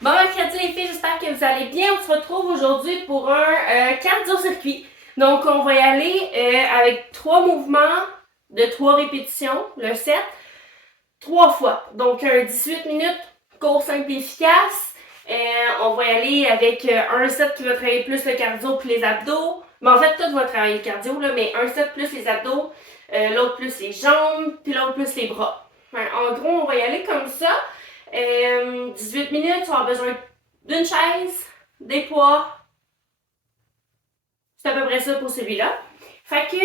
Bon mercredi les filles, j'espère que vous allez bien. On se retrouve aujourd'hui pour un cardio-circuit. Donc on va y aller avec 3 mouvements de 3 répétitions, le 7, 3 fois. Donc un 18 minutes, court simple et efficace. On va y aller avec un set qui va travailler plus le cardio puis les abdos. Mais en fait, tout va travailler le cardio, là, mais un set plus les abdos, l'autre plus les jambes, puis l'autre plus les bras. En gros, on va y aller comme ça. 18 minutes, tu vas avoir besoin d'une chaise, des poids. C'est à peu près ça pour celui-là. Fait que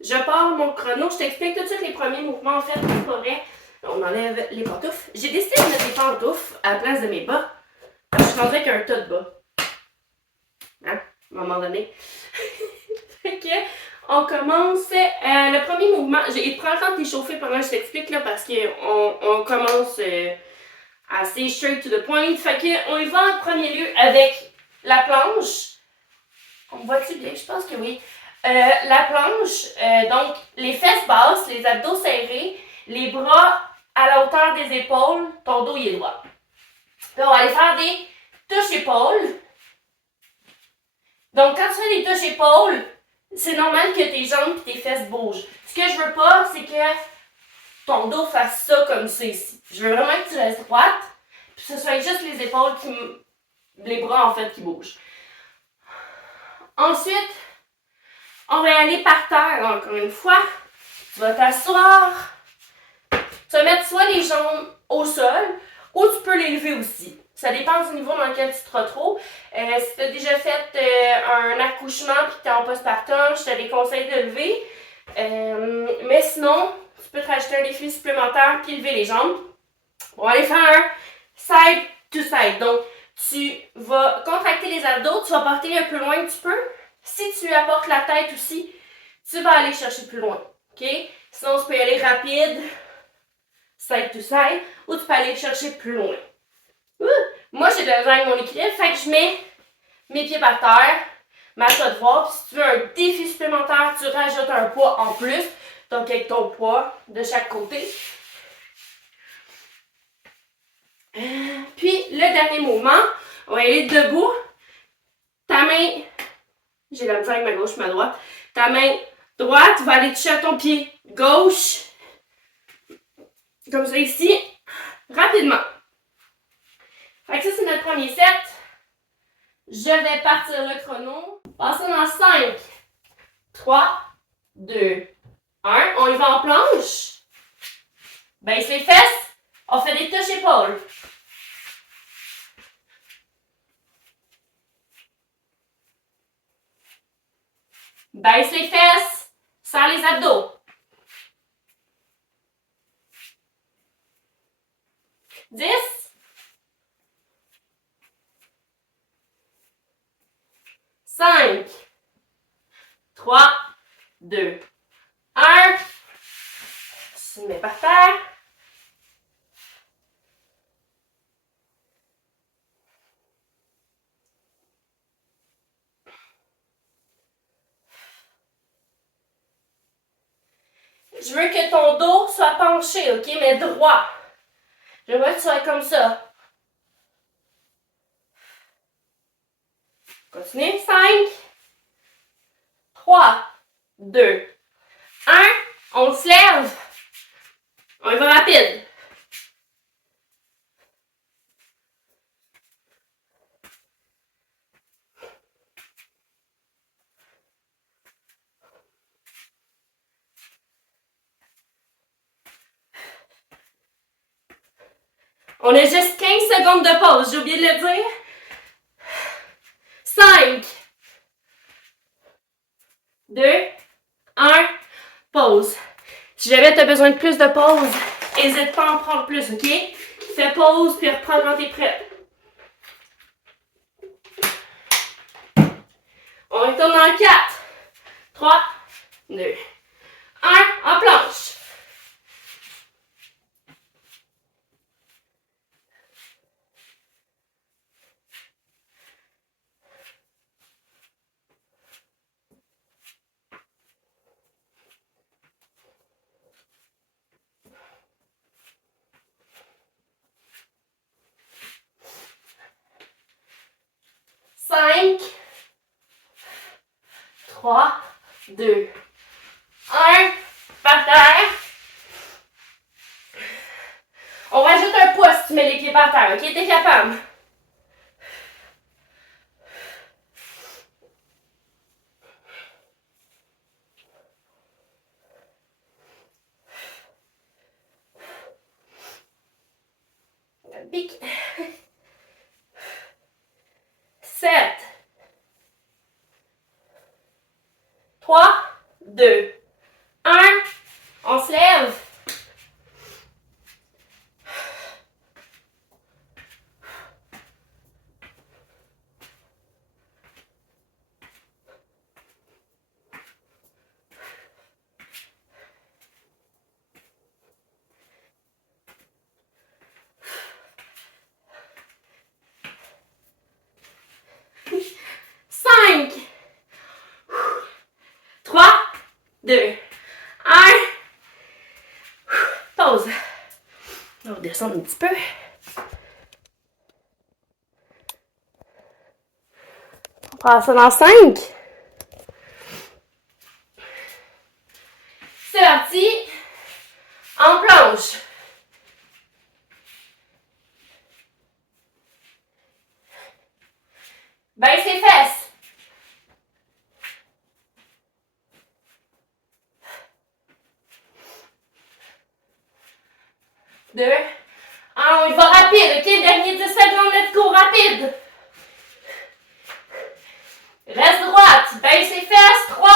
je pars mon chrono. Je t'explique tout de suite les premiers mouvements. En fait, c'est pas vrai. On enlève les pantoufles. J'ai décidé de mettre des pantoufles à la place de mes bas. Parce que je suis rendue avec un tas de bas. Hein? À un moment donné. Fait que on commence. Le premier mouvement, prends le temps de t'échauffer pendant que je t'explique là, parce qu'on commence assez straight to the point. Fait que on y va en premier lieu avec la planche. On voit-tu bien? Je pense que oui. La planche, donc les fesses basses, les abdos serrés, les bras à la hauteur des épaules, ton dos il est droit. Puis on va aller faire des touches épaules. Donc quand tu fais des touches épaules, c'est normal que tes jambes et tes fesses bougent. Ce que je veux pas, c'est que ton dos fasse ça comme ça ici. Je veux vraiment que tu restes droite, puis que ce soit juste les épaules les bras en fait qui bougent. Ensuite, on va aller par terre encore une fois. Tu vas t'asseoir. Tu vas mettre soit les jambes au sol ou tu peux les lever aussi. Ça dépend du niveau dans lequel tu te retrouves. Si tu as déjà fait un accouchement et que tu es en postpartum, je te déconseille de lever. Mais sinon, tu peux te rajouter un défi supplémentaire puis lever les jambes. On va aller faire un side to side. Donc, tu vas contracter les abdos, tu vas porter un peu loin que tu peux. Si tu apportes la tête aussi, tu vas aller chercher plus loin. OK? Sinon, tu peux y aller rapide, side to side, ou tu peux aller chercher plus loin. Moi, j'ai besoin avec mon équilibre, fait que je mets mes pieds par terre, ma toi de voir. Puis si tu veux un défi supplémentaire, tu rajoutes un poids en plus. Donc, avec ton poids de chaque côté. Puis, le dernier mouvement, on va aller debout. Ta main, j'ai la misère avec ma gauche et ma droite. Ta main droite va aller toucher à ton pied gauche. Comme ça ici, rapidement. Fait que ça, c'est notre premier set. Je vais partir le chrono. Passons dans 5, 3, 2, 1. On y va en planche. Baisse les fesses. On fait des touches épaules. Baisse les fesses. Serre les abdos. 10. 5, 3, 2, 1. Tu mets par terre. Je veux que ton dos soit penché, ok, mais droit. Je veux que tu sois comme ça. Continue. 5, 3, 2, 1. On se lève. On y va rapide. On a juste 15 secondes de pause. J'ai oublié de le dire. 5, 2, 1. Pause. Si jamais tu as besoin de plus de pause, n'hésite pas à en prendre plus, ok? Fais pause puis reprends quand tu es prête. On retourne dans 4, 3, 2, 1. En planche. 2, 1. Par terre. On rajoute un poids si tu mets les pieds par terre. Ok, t'es capable? Pique. 7, 3, 2, 1. On se lève. Cinq, 3, 2, 1. Pause. On va descendre un petit peu. On prend ça dans 5. C'est parti. En planche. Baisse les fesses. 2, 1. On y va rapide, ok? Dernier 10 secondes, let's go, rapide. Reste droite. Baisse les fesses. 3,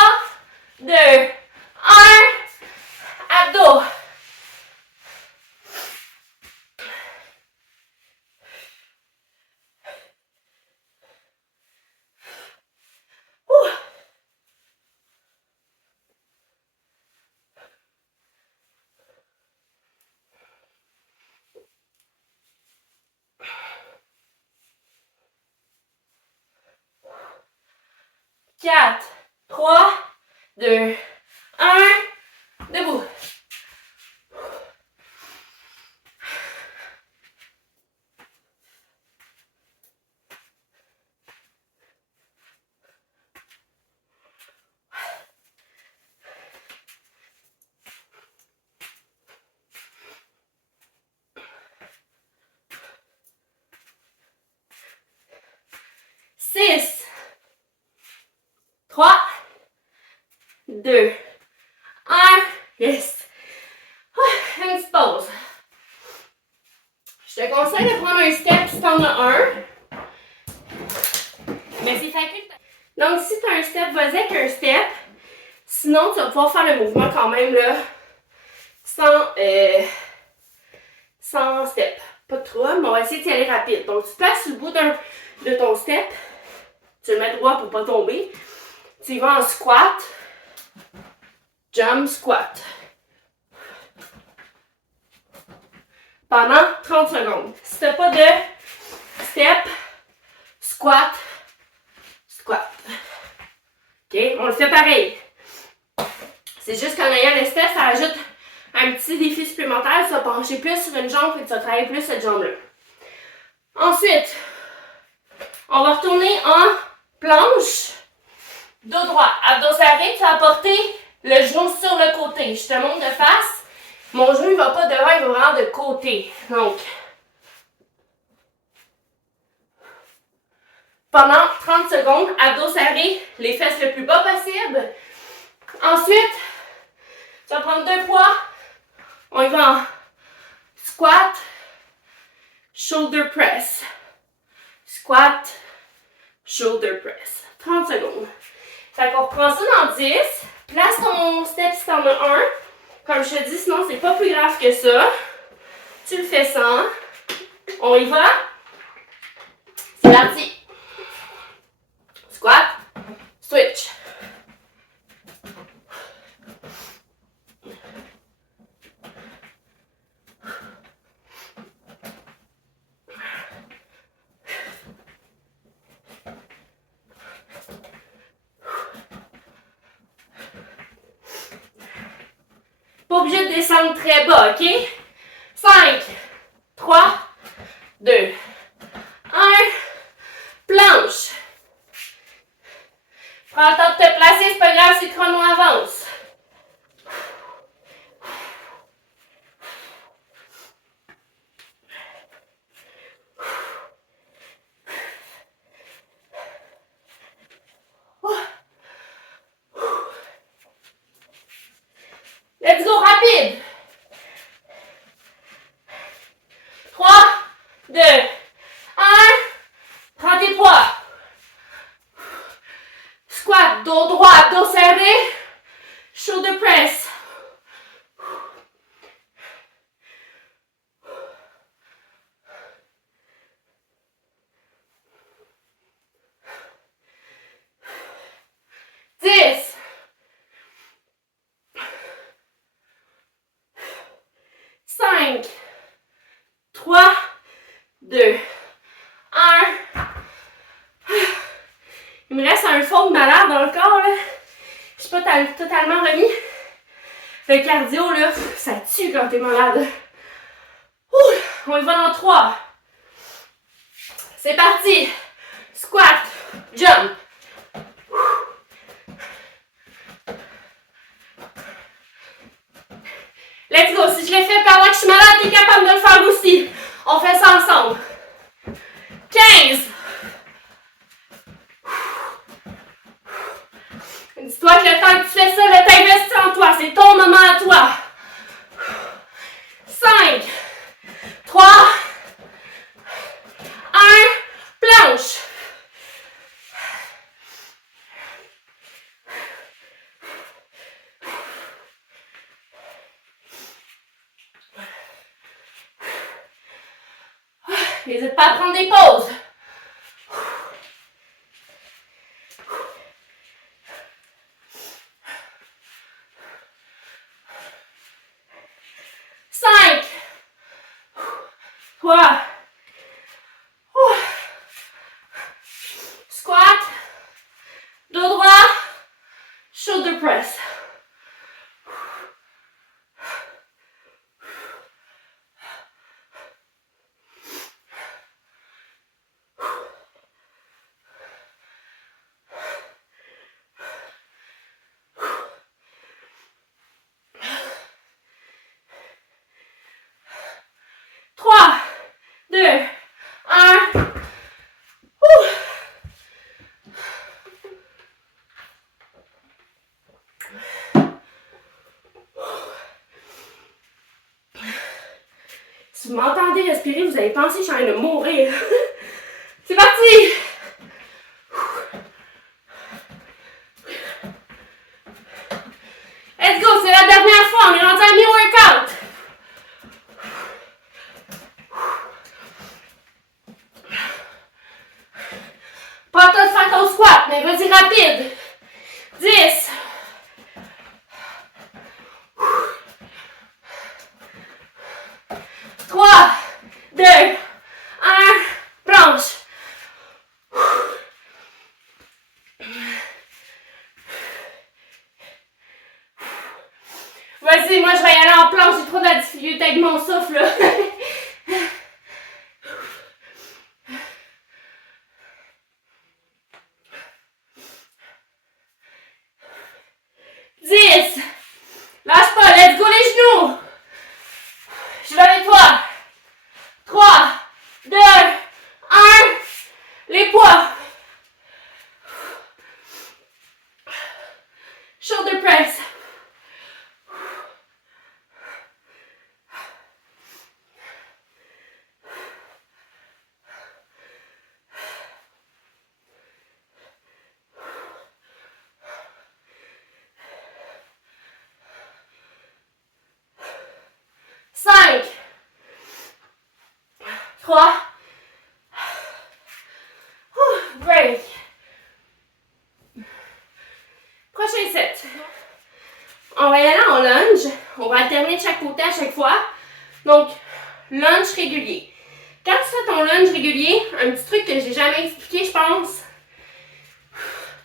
2, 1. Abdos. Ouh. Quatre, 3, 2, 1. Debout. Six, 3, 2, 1. Yes. Une petite pause. Je te conseille de prendre un step si t'en as un. Mais c'est facultatif. Donc, si tu as un step, vas-y avec un step. Sinon, tu vas pouvoir faire le mouvement quand même là, sans step. Pas de trouble, mais on va essayer d'y aller rapide. Donc, tu passes sur le bout de ton step. Tu le mets droit pour pas tomber. Tu y vas en squat. Jump, squat. Pendant 30 secondes. Si tu n'as pas de step, squat, squat. OK? On le fait pareil. C'est juste qu'en ayant le step, ça ajoute un petit défi supplémentaire. Tu vas pencher plus sur une jambe et tu vas travailler plus cette jambe-là. Ensuite, on va retourner en planche. Dos droit. Abdos serrés, tu vas porter le genou sur le côté. Je te montre de face. Mon genou ne va pas devant, il va vraiment de côté. Donc, pendant 30 secondes, abdos serrés, les fesses le plus bas possible. Ensuite, tu vas prendre 2 poids. On y va en squat, shoulder press. Squat, shoulder press. 30 secondes. Fait qu'on reprend ça dans 10. Place ton step si t'en as un. Comme je te dis, sinon c'est pas plus grave que ça. Tu le fais sans. On y va. C'est parti. Squat. Switch. Pas obligé de descendre très bas, ok? 5, 3, 2, 1. Planche. Prends le temps de te placer, c'est pas grave si le chrono avance. 2, 1. Il me reste un fond de malade dans le corps, là. Je suis pas totalement remis. Le cardio, là, ça tue quand t'es malade. Ouh, on y va dans 3. C'est parti. Squat, jump. Let's go. Si je l'ai fait pendant que je suis malade, t'es capable de le faire aussi. On fait ça ensemble. 15. Dis-toi que le temps que tu fais ça, le temps investi en toi. C'est ton moment à toi. 5, 3, 1, planche. N'hésite pas à prendre des pauses. 5, 3, squat, dos droit, shoulder press. Si vous m'entendez respirer, vous allez penser que je suis en train de mourir. C'est parti! Let's go, c'est la dernière fois, on est rendu à mi-workout. Pas le temps de faire ton squat, mais vas-y rapide. 10. 3, 2, 1, planche. Vas-y, moi je vais y aller en planche, j'ai trop de la difficulté avec mon souffle là. 10. Lâche pas, let's go les genoux. Je vais avec toi. 3, 2, 1. Les poids. Shoulder press. Cinq, 3, break. Prochain set. On va y aller en lunge. On va alterner de chaque côté à chaque fois. Donc, lunge régulier. Quand tu fais ton lunge régulier, un petit truc que j'ai jamais expliqué, je pense.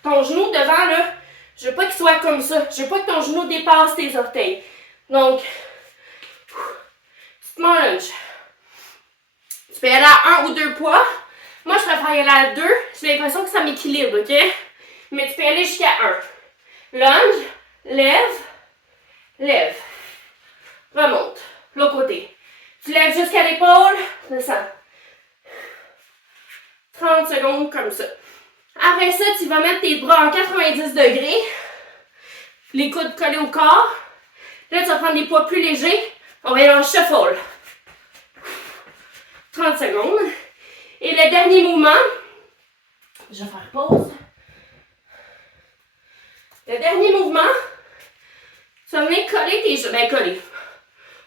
Ton genou devant, là, je veux pas qu'il soit comme ça. Je veux pas que ton genou dépasse tes orteils. Donc, tu te mets en lunge. Tu peux y aller à 1 ou 2 poids. Moi, je préfère y aller à 2. J'ai l'impression que ça m'équilibre, ok? Mais tu peux y aller jusqu'à 1. Lunge, lève, lève. Remonte. L'autre côté. Tu lèves jusqu'à l'épaule, descends. 30 secondes comme ça. Après ça, tu vas mettre tes bras en 90 degrés. Les coudes collés au corps. Là, tu vas prendre des poids plus légers. On va y aller en shuffle. 30 secondes. Et le dernier mouvement, je vais faire pause. Le dernier mouvement, tu vas venir coller tes jambes. Ben, coller.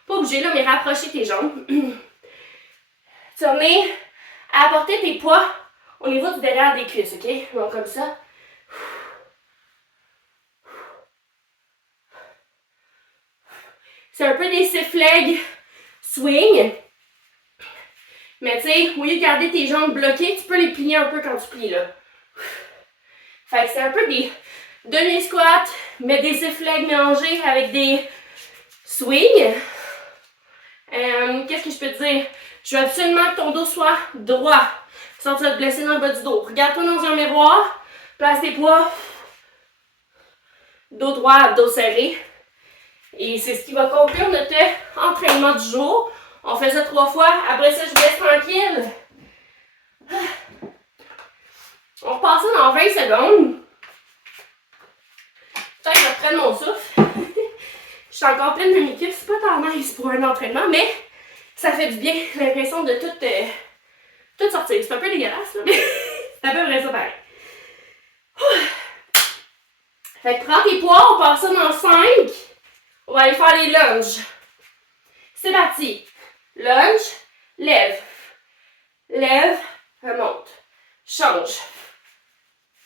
Pas obligé là, mais rapprocher tes jambes. Tu vas venir apporter tes poids au niveau du derrière des cuisses, ok? Donc, comme ça. C'est un peu des stiff leg swing. Mais tu sais, au lieu de garder tes jambes bloquées, tu peux les plier un peu quand tu plies, là. Fait que c'est un peu des demi-squats, mais des stiff legs mélangés avec des swings. Qu'est-ce que je peux te dire? Je veux absolument que ton dos soit droit. Sinon, tu vas te blesser dans le bas du dos. Regarde-toi dans un miroir, place tes poids, dos droit, abdos serrés. Et c'est ce qui va conclure notre entraînement du jour. On fait ça 3 fois. Après ça, je baisse tranquille. On repasse ça dans 20 secondes. Peut-être que je reprenne mon souffle. Je suis encore pleine de mucus. C'est pas tant nice pour un entraînement, mais ça fait du bien. J'ai l'impression de tout sortir. C'est un peu dégueulasse, là, mais c'est à peu près ça pareil. Fait que prends tes poids, on passe ça dans 5. On va aller faire les lunges. C'est parti. Lunge, lève. Lève, remonte. Change.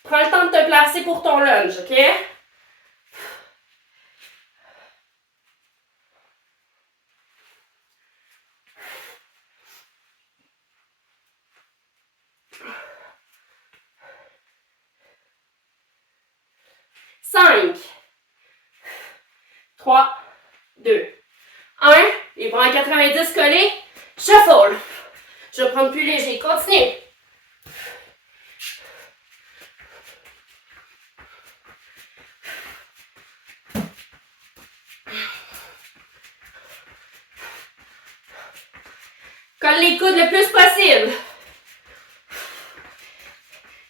Prends le temps de te placer pour ton lunge, ok? Cinq, 3, 2, 1. Les bras à 90 collés. Shuffle. Je vais prendre plus léger. Continue. Colle les coudes le plus possible.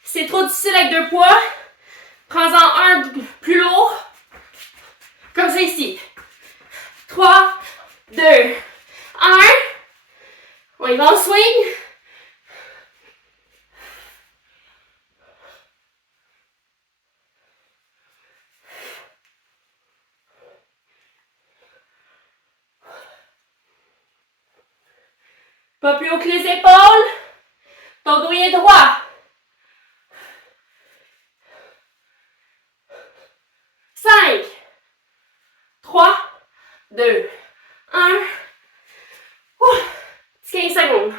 Si c'est trop difficile avec 2 poids, prends-en un plus lourd. Comme ça ici. 3, 2, 1. On y va en swing. Pas plus haut que les épaules. Ton dos est droit. 5, 3, 2, 1. 15 secondes.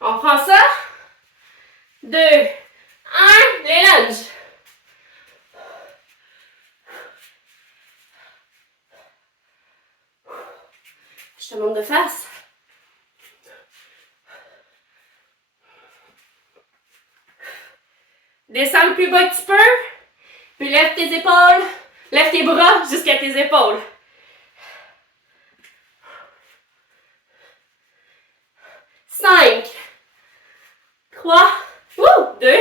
On prend ça. 2, 1. Les lunges. Je te montre de face. Descends le plus bas que tu peux. Puis lève tes épaules. Lève tes bras jusqu'à tes épaules. 5, 3, 2,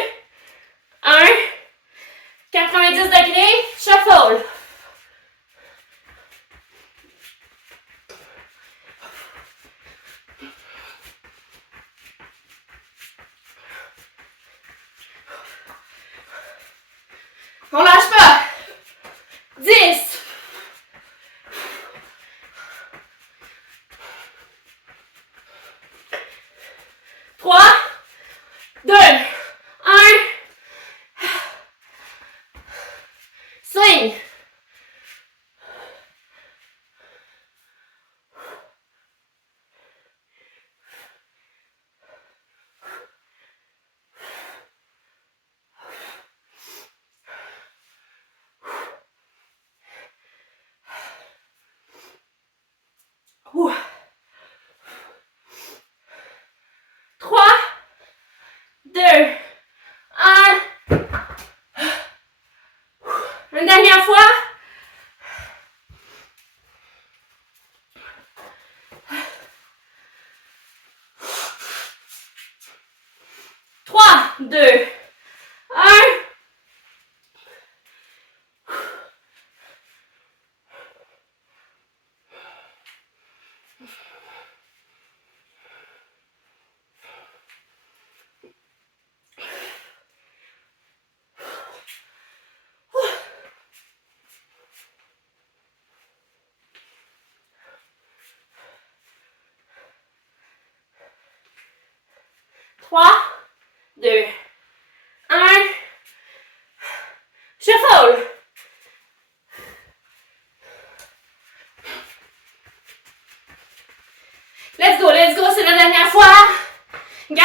1. 90 degrés. Shuffle. On lâche pas. 10. 3, 2, 1. Swing. Ouh. 3, 2, 1. Une dernière fois. 3, 2, 1. Trois, 2,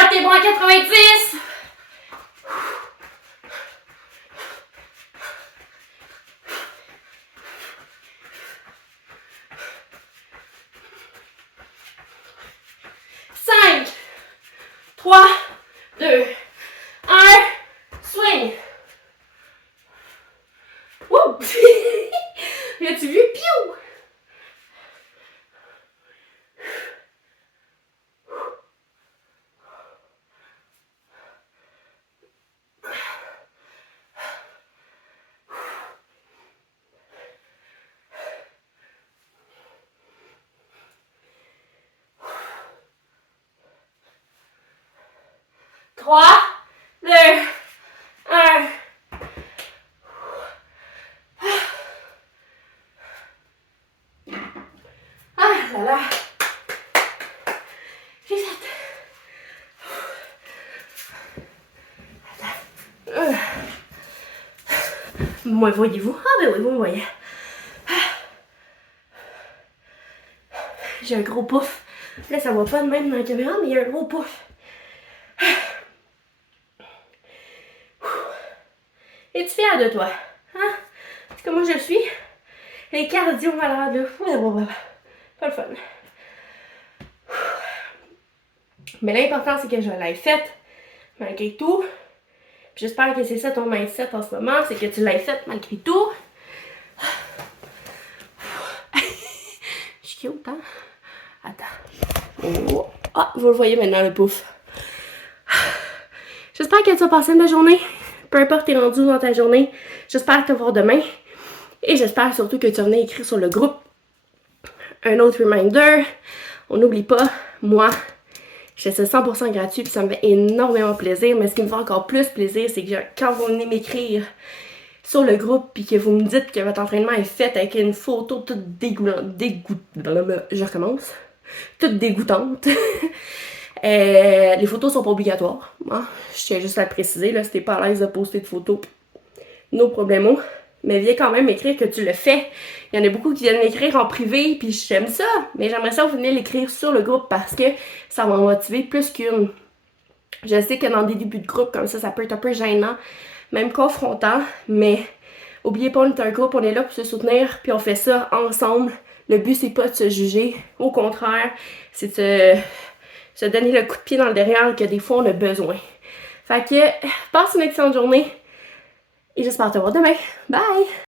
Garde tes bras à 90. Cinq, 3, 2, 1, swing. Wouh! As-tu vu? Piou! Trois, deux, un. Ah là là. J'ai fait. Moi, voyez-vous? Ah ben oui, vous me voyez. J'ai un gros pouf. Là, ça voit pas de même dans la caméra, mais il y a un gros pouf. Es-tu fière de toi? Hein? C'est comme moi je suis. Les cardio-malades, là. Pas le fun. Mais l'important, c'est que je l'ai faite, malgré tout. Puis j'espère que c'est ça ton mindset en ce moment, c'est que tu l'as faite malgré tout. Je suis cute, hein? Attends. Oh. Ah, vous le voyez maintenant, le pouf. J'espère que tu vas passer une belle journée. Peu importe t'es rendu dans ta journée. J'espère te voir demain. Et j'espère surtout que tu vas venir écrire sur le groupe un autre reminder. On n'oublie pas, moi, je fais ça 100% gratuit puis ça me fait énormément plaisir. Mais ce qui me fait encore plus plaisir, c'est que quand vous venez m'écrire sur le groupe puis que vous me dites que votre entraînement est fait avec une photo toute je recommence. Toute dégoûtante. Les photos sont pas obligatoires. Hein? Je tiens juste à le préciser. Là, si t'es pas à l'aise de poster de photos, no problemo. Mais viens quand même m'écrire que tu le fais. Il y en a beaucoup qui viennent m'écrire en privé, puis j'aime ça. Mais j'aimerais ça que vous venez l'écrire sur le groupe parce que ça va me motiver plus qu'une. Je sais que dans des débuts de groupe comme ça peut être un peu gênant, même confrontant. Mais oubliez pas, on est un groupe, on est là pour se soutenir, puis on fait ça ensemble. Le but, c'est pas de se juger. Au contraire, c'est de se donner le coup de pied dans le derrière que des fois, on a besoin. Fait que, passe une excellente journée. Et j'espère te voir demain. Bye!